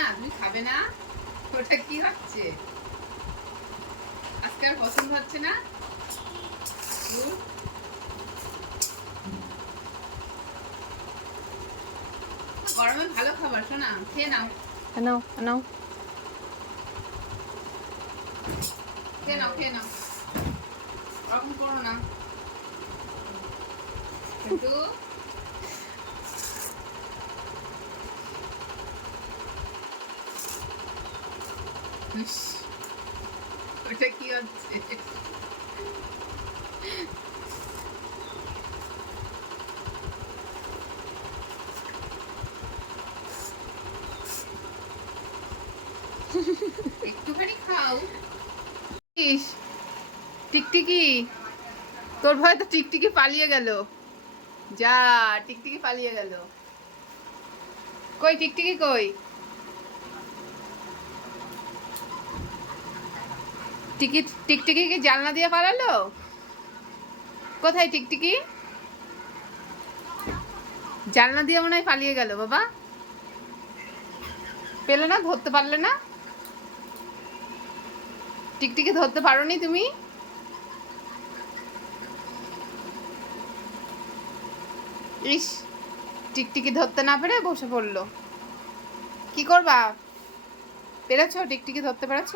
না তুমি খাবে না? ওটা কি হচ্ছে? আজকে আর পছন্দ হচ্ছে না? গরমে ভালো খাবার শোনা খেয়ে নাও। নাও নাও খেয়ে নাও খেয়ে নাও। ওরকম করো না। কিন্তু ওটা কি হচ্ছে একটুখানি খাও। ইস, টিকটিকি। তোর ভয় তো টিকটিকি পালিয়ে গেল। যা, টিকটিকি পালিয়ে গেল। কই, টিকটিকি কই? টিকিট টিকটিকি কি জানলা দিয়ে পালালো? কোথায় টিকটিকি? জানলা দিয়ে মনে হয় পালিয়ে গেল, বাবা। পেলে না, ধরতে পারলে না? টিকটিকি ধরতে পারোনি তুমি? ইস, টিকটিকি ধরতে না পেরে বসে পড়ল। কি করবা? পেরেছ? টিকটিকি ধরতে পেরেছ?